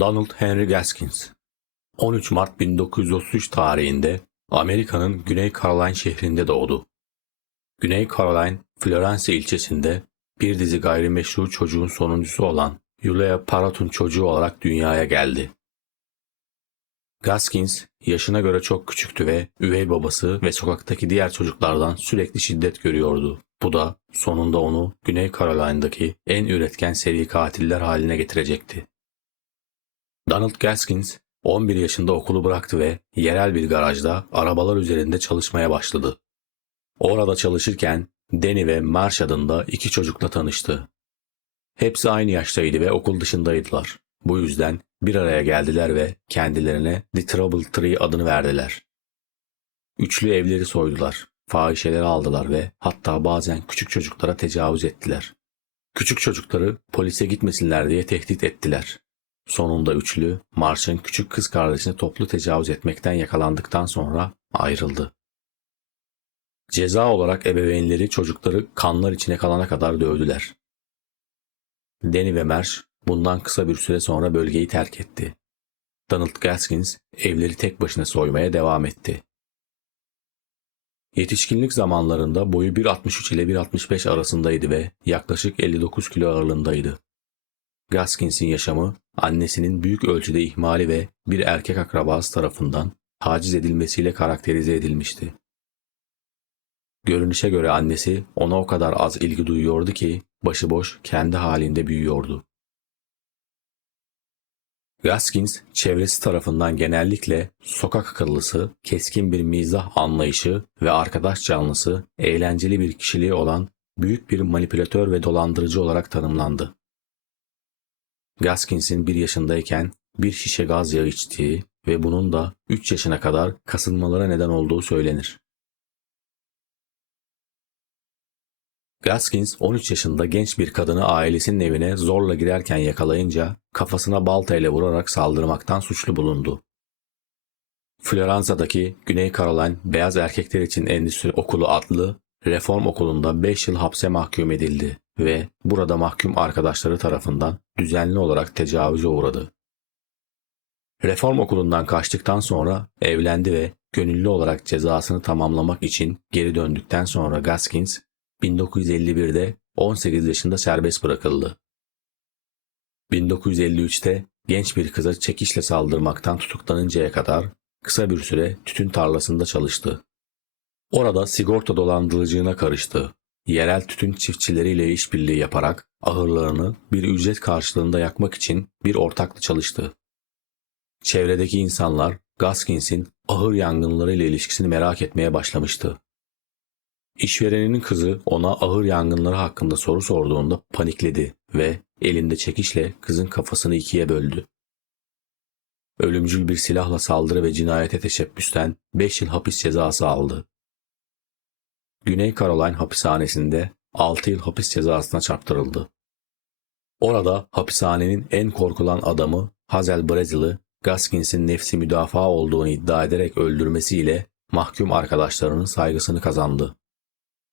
Donald Henry Gaskins 13 Mart 1933 tarihinde Amerika'nın Güney Caroline şehrinde doğdu. Güney Caroline, Florence ilçesinde bir dizi gayrimeşru çocuğun sonuncusu olan Yulia Parat'un çocuğu olarak dünyaya geldi. Gaskins yaşına göre çok küçüktü ve üvey babası ve sokaktaki diğer çocuklardan sürekli şiddet görüyordu. Bu da sonunda onu Güney Caroline'daki en üretken seri katiller haline getirecekti. Donald Gaskins 11 yaşında okulu bıraktı ve yerel bir garajda arabalar üzerinde çalışmaya başladı. Orada çalışırken Danny ve Marsh adında iki çocukla tanıştı. Hepsi aynı yaştaydı ve okul dışındaydılar. Bu yüzden bir araya geldiler ve kendilerine The Trouble Tree adını verdiler. Üçlü evleri soydular, fahişeleri aldılar ve hatta bazen küçük çocuklara tecavüz ettiler. Küçük çocukları polise gitmesinler diye tehdit ettiler. Sonunda üçlü, Marsh'ın küçük kız kardeşini toplu tecavüz etmekten yakalandıktan sonra ayrıldı. Ceza olarak ebeveynleri çocukları kanlar içine kalana kadar dövdüler. Danny ve Marsh bundan kısa bir süre sonra bölgeyi terk etti. Donald Gaskins evleri tek başına soymaya devam etti. Yetişkinlik zamanlarında boyu 1.63 ile 1.65 arasındaydı ve yaklaşık 59 kilo ağırlığındaydı. Gaskins'in yaşamı annesinin büyük ölçüde ihmali ve bir erkek akrabası tarafından taciz edilmesiyle karakterize edilmişti. Görünüşe göre annesi ona o kadar az ilgi duyuyordu ki başıboş kendi halinde büyüyordu. Gaskins çevresi tarafından genellikle sokak akıllısı, keskin bir mizah anlayışı ve arkadaş canlısı, eğlenceli bir kişiliği olan büyük bir manipülatör ve dolandırıcı olarak tanımlandı. Gaskins'in bir yaşındayken bir şişe gaz yağı içtiği ve bunun da 3 yaşına kadar kasılmalara neden olduğu söylenir. Gaskins 13 yaşında genç bir kadını ailesinin evine zorla girerken yakalayınca kafasına baltayla vurarak saldırmaktan suçlu bulundu. Floransa'daki Güney Caroline Beyaz Erkekler için Endüstri Okulu adlı reform okulunda 5 yıl hapse mahkum edildi ve burada mahkum arkadaşları tarafından düzenli olarak tecavüze uğradı. Reform okulundan kaçtıktan sonra evlendi ve gönüllü olarak cezasını tamamlamak için geri döndükten sonra Gaskins 1951'de 18 yaşında serbest bırakıldı. 1953'te genç bir kıza çekişle saldırmaktan tutuklanıncaya kadar kısa bir süre tütün tarlasında çalıştı. Orada sigorta dolandırıcılığına karıştı. Yerel tütün çiftçileriyle işbirliği yaparak ahırlarını bir ücret karşılığında yakmak için bir ortaklı çalıştı. Çevredeki insanlar Gaskins'in ahır yangınları ile ilişkisini merak etmeye başlamıştı. İşvereninin kızı ona ahır yangınları hakkında soru sorduğunda panikledi ve elinde çekişle kızın kafasını ikiye böldü. Ölümcül bir silahla saldırı ve cinayete teşebbüsten 5 yıl hapis cezası aldı. Güney Caroline hapishanesinde 6 yıl hapis cezasına çarptırıldı. Orada hapishanenin en korkulan adamı Hazel Brazil'ı Gaskins'in nefsi müdafaa olduğunu iddia ederek öldürmesiyle mahkum arkadaşlarının saygısını kazandı.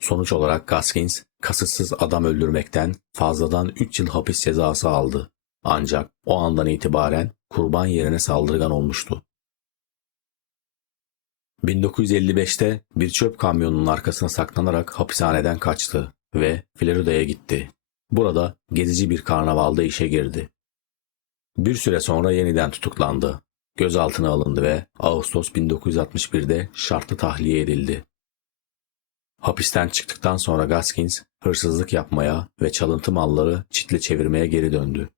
Sonuç olarak Gaskins kasıtsız adam öldürmekten fazladan 3 yıl hapis cezası aldı. Ancak o andan itibaren kurban yerine saldırgan olmuştu. 1955'te bir çöp kamyonunun arkasına saklanarak hapishaneden kaçtı ve Florida'ya gitti. Burada gezici bir karnavalda işe girdi. Bir süre sonra yeniden tutuklandı. Gözaltına alındı ve Ağustos 1961'de şartlı tahliye edildi. Hapisten çıktıktan sonra Gaskins hırsızlık yapmaya ve çalıntı malları çitle çevirmeye geri döndü.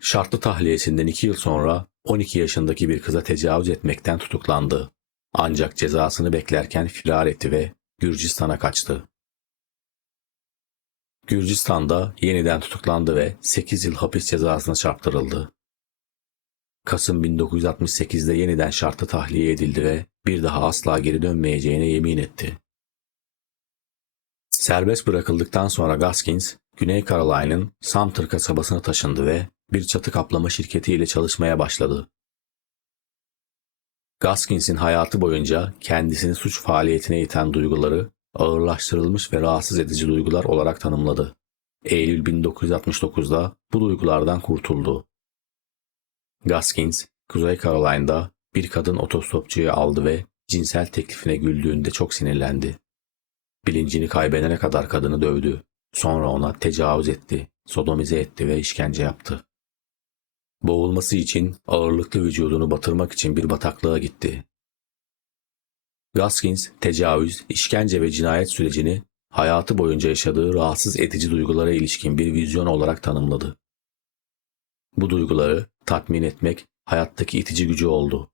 Şartlı tahliyesinden iki yıl sonra 12 yaşındaki bir kıza tecavüz etmekten tutuklandı. Ancak cezasını beklerken firar etti ve Gürcistan'a kaçtı. Gürcistan'da yeniden tutuklandı ve 8 yıl hapis cezasına çarptırıldı. Kasım 1968'de yeniden şartlı tahliye edildi ve bir daha asla geri dönmeyeceğine yemin etti. Serbest bırakıldıktan sonra Gaskins, Güney Caroline'ın Sumter kasabasına taşındı ve bir çatı kaplama şirketiyle çalışmaya başladı. Gaskins'in hayatı boyunca kendisini suç faaliyetine iten duyguları ağırlaştırılmış ve rahatsız edici duygular olarak tanımladı. Eylül 1969'da bu duygulardan kurtuldu. Gaskins, Kuzey Carolina'da bir kadın otostopçuyu aldı ve cinsel teklifine güldüğünde çok sinirlendi. Bilincini kaybedene kadar kadını dövdü. Sonra ona tecavüz etti, sodomize etti ve işkence yaptı. Boğulması için ağırlıklı vücudunu batırmak için bir bataklığa gitti. Gaskins, tecavüz, işkence ve cinayet sürecini hayatı boyunca yaşadığı rahatsız edici duygulara ilişkin bir vizyon olarak tanımladı. Bu duyguları tatmin etmek hayattaki itici gücü oldu.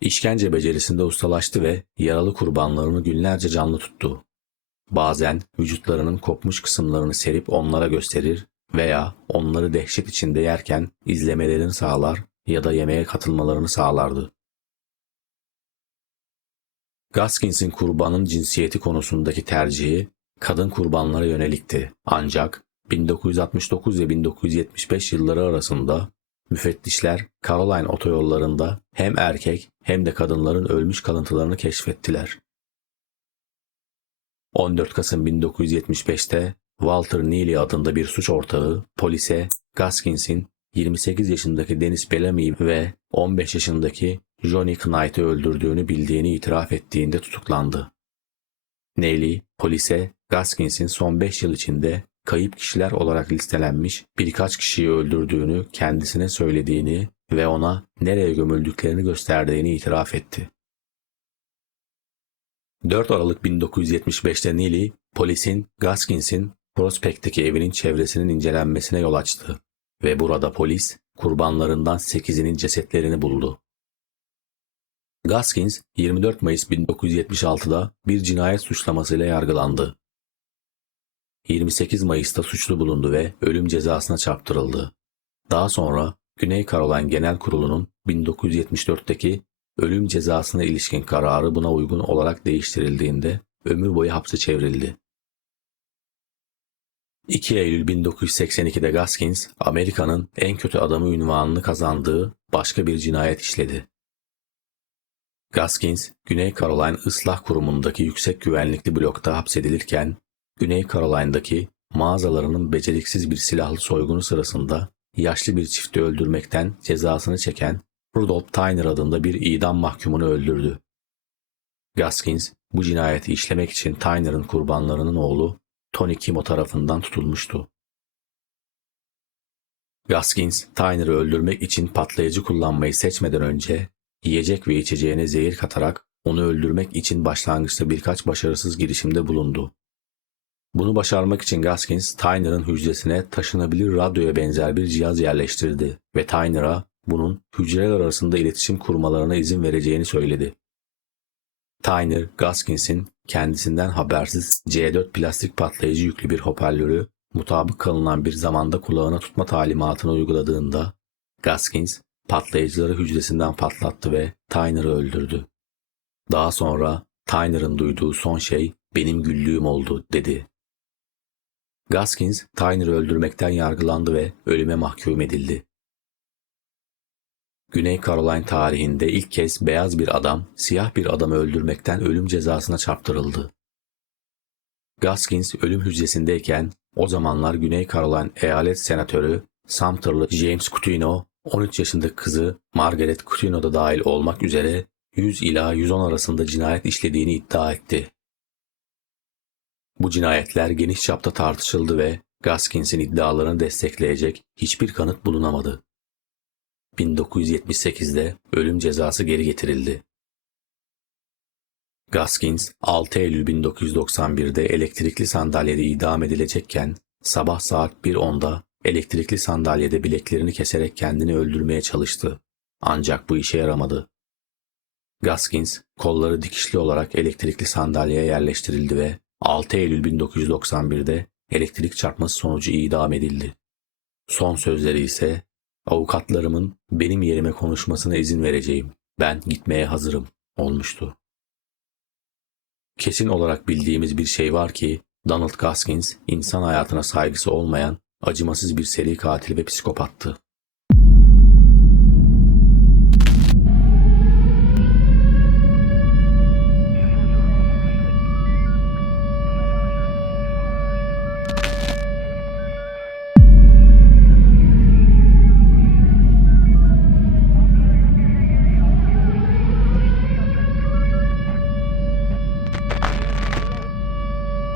İşkence becerisinde ustalaştı ve yaralı kurbanlarını günlerce canlı tuttu. Bazen vücutlarının kopmuş kısımlarını serip onlara gösterir veya onları dehşet içinde yerken izlemelerini sağlar ya da yemeğe katılmalarını sağlardı. Gaskins'in kurbanın cinsiyeti konusundaki tercihi kadın kurbanlara yönelikti. Ancak 1969 ve 1975 yılları arasında müfettişler Caroline otoyollarında hem erkek hem de kadınların ölmüş kalıntılarını keşfettiler. 14 Kasım 1975'te Walter Neely adında bir suç ortağı polise Gaskins'in 28 yaşındaki Dennis Bellamy ve 15 yaşındaki Johnny Knight'ı öldürdüğünü bildiğini itiraf ettiğinde tutuklandı. Neely, polise Gaskins'in son 5 yıl içinde kayıp kişiler olarak listelenmiş birkaç kişiyi öldürdüğünü kendisine söylediğini ve ona nereye gömüldüklerini gösterdiğini itiraf etti. 4 Aralık 1975'te Neely, polisin Gaskins'in Prospect'teki evinin çevresinin incelenmesine yol açtı ve burada polis kurbanlarından 8'inin cesetlerini buldu. Gaskins 24 Mayıs 1976'da bir cinayet suçlamasıyla yargılandı. 28 Mayıs'ta suçlu bulundu ve ölüm cezasına çarptırıldı. Daha sonra Güney Caroline Genel Kurulu'nun 1974'teki ölüm cezasına ilişkin kararı buna uygun olarak değiştirildiğinde ömür boyu hapse çevrildi. 2 Eylül 1982'de Gaskins, Amerika'nın en kötü adamı ünvanını kazandığı başka bir cinayet işledi. Gaskins, Güney Caroline Islah Kurumu'ndaki yüksek güvenlikli blokta hapsedilirken, Güney Caroline'daki mağazalarının beceriksiz bir silahlı soygunu sırasında yaşlı bir çifti öldürmekten cezasını çeken Rudolph Tyner adında bir idam mahkumunu öldürdü. Gaskins bu cinayeti işlemek için Tyner'ın kurbanlarının oğlu Tony Kimo tarafından tutulmuştu. Gaskins, Tyner'ı öldürmek için patlayıcı kullanmayı seçmeden önce yiyecek ve içeceğine zehir katarak onu öldürmek için başlangıçta birkaç başarısız girişimde bulundu. Bunu başarmak için Gaskins, Tyner'ın hücresine taşınabilir radyoya benzer bir cihaz yerleştirdi ve Tyner'a bunun hücreler arasında iletişim kurmalarına izin vereceğini söyledi. Tyner, Gaskins'in kendisinden habersiz C4 plastik patlayıcı yüklü bir hoparlörü mutabık kalınan bir zamanda kulağına tutma talimatını uyguladığında Gaskins patlayıcıları hücresinden patlattı ve Tyner'ı öldürdü. Daha sonra Tyner'ın duyduğu son şey benim güldüğüm oldu dedi. Gaskins, Tyner'ı öldürmekten yargılandı ve ölüme mahkum edildi. Güney Caroline tarihinde ilk kez beyaz bir adam, siyah bir adamı öldürmekten ölüm cezasına çarptırıldı. Gaskins ölüm hücresindeyken o zamanlar Güney Caroline eyalet senatörü Sumter'lı James Coutinho, 13 yaşındaki kızı Margaret Coutinho da dahil olmak üzere 100 ila 110 arasında cinayet işlediğini iddia etti. Bu cinayetler geniş çapta tartışıldı ve Gaskins'in iddialarını destekleyecek hiçbir kanıt bulunamadı. 1978'de ölüm cezası geri getirildi. Gaskins 6 Eylül 1991'de elektrikli sandalyede idam edilecekken sabah saat 1.10'da elektrikli sandalyede bileklerini keserek kendini öldürmeye çalıştı. Ancak bu işe yaramadı. Gaskins kolları dikişli olarak elektrikli sandalyeye yerleştirildi ve 6 Eylül 1991'de elektrik çarpması sonucu idam edildi. Son sözleri ise avukatlarımın benim yerime konuşmasına izin vereceğim. Ben gitmeye hazırım olmuştu. Kesin olarak bildiğimiz bir şey var ki Donald Gaskins insan hayatına saygısı olmayan acımasız bir seri katil ve psikopattı.